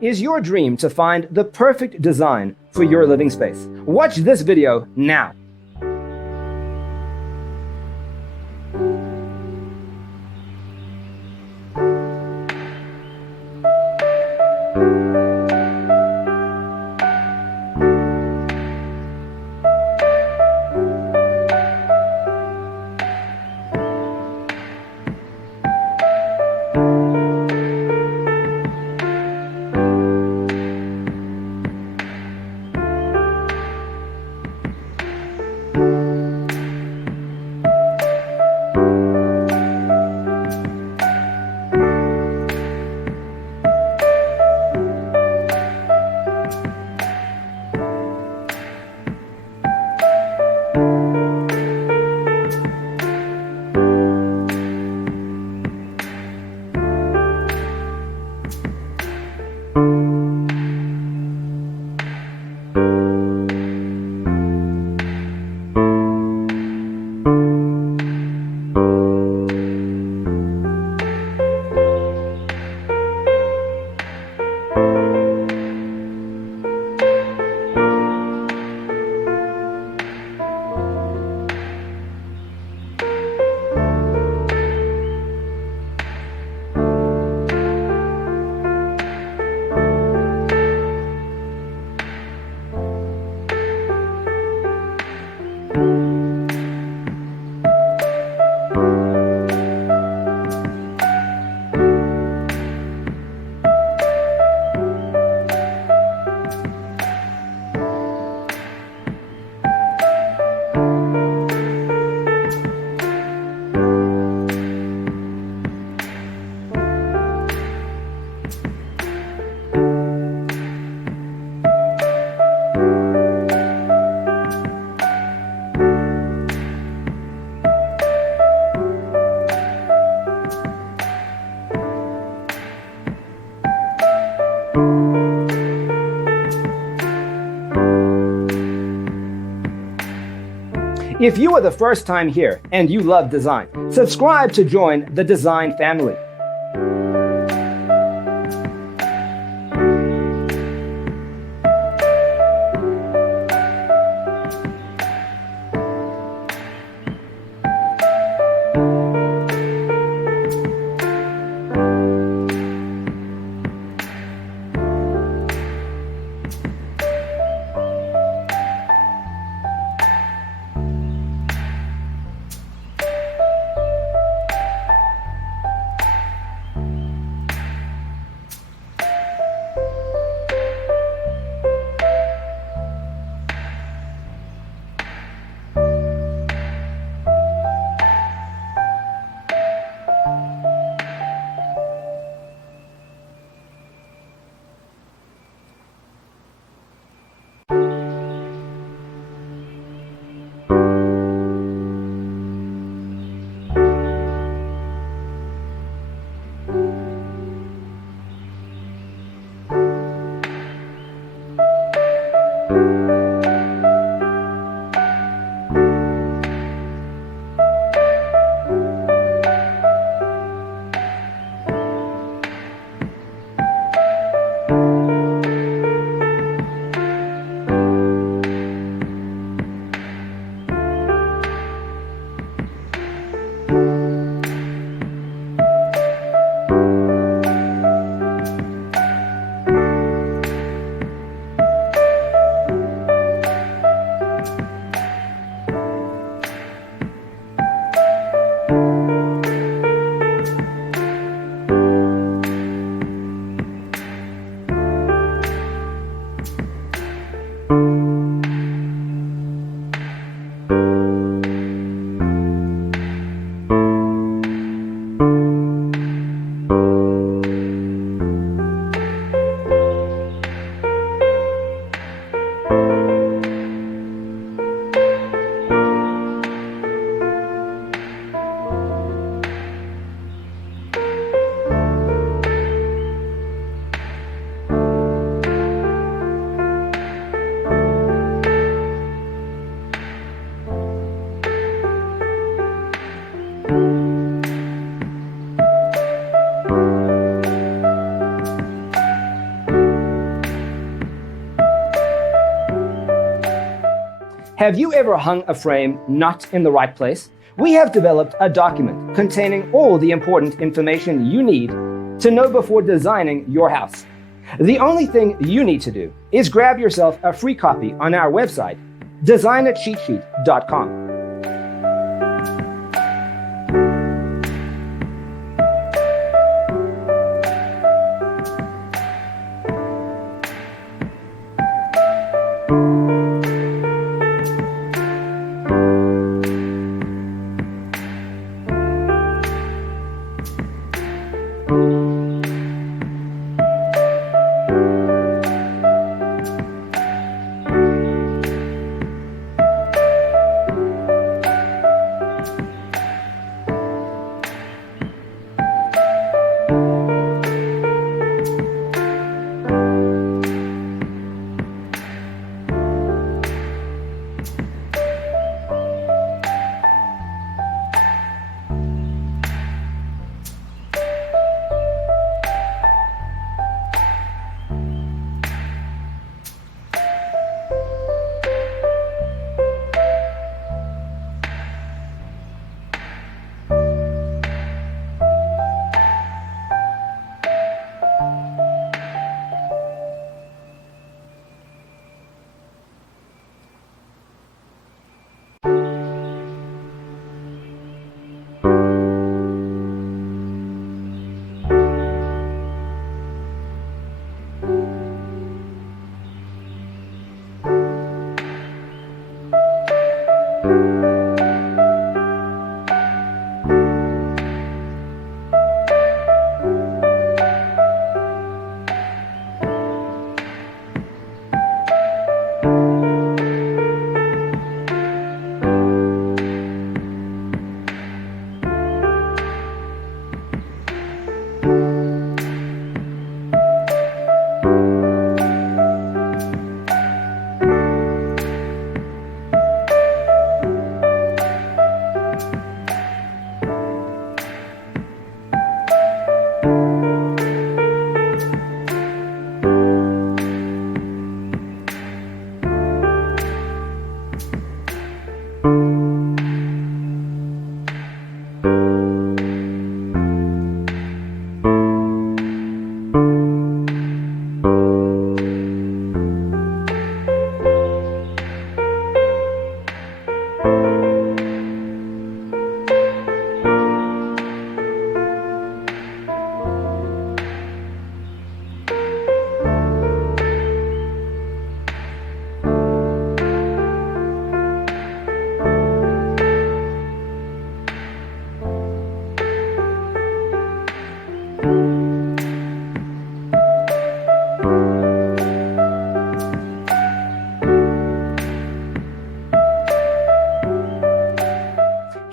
Is your dream to find the perfect design for your living space? Watch this video now. If you are the first time here and you love design, subscribe to join the design family. Have you ever hung a frame not in the right place? We have developed a document containing all the important information you need to know before designing your house. The only thing you need to do is grab yourself a free copy on our website, designercheatsheet.com.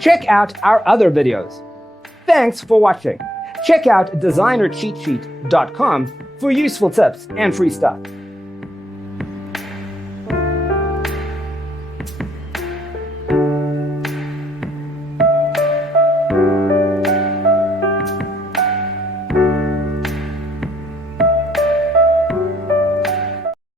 Check out our other videos. Thanks for watching. Check out designercheatsheet.com for useful tips and free stuff.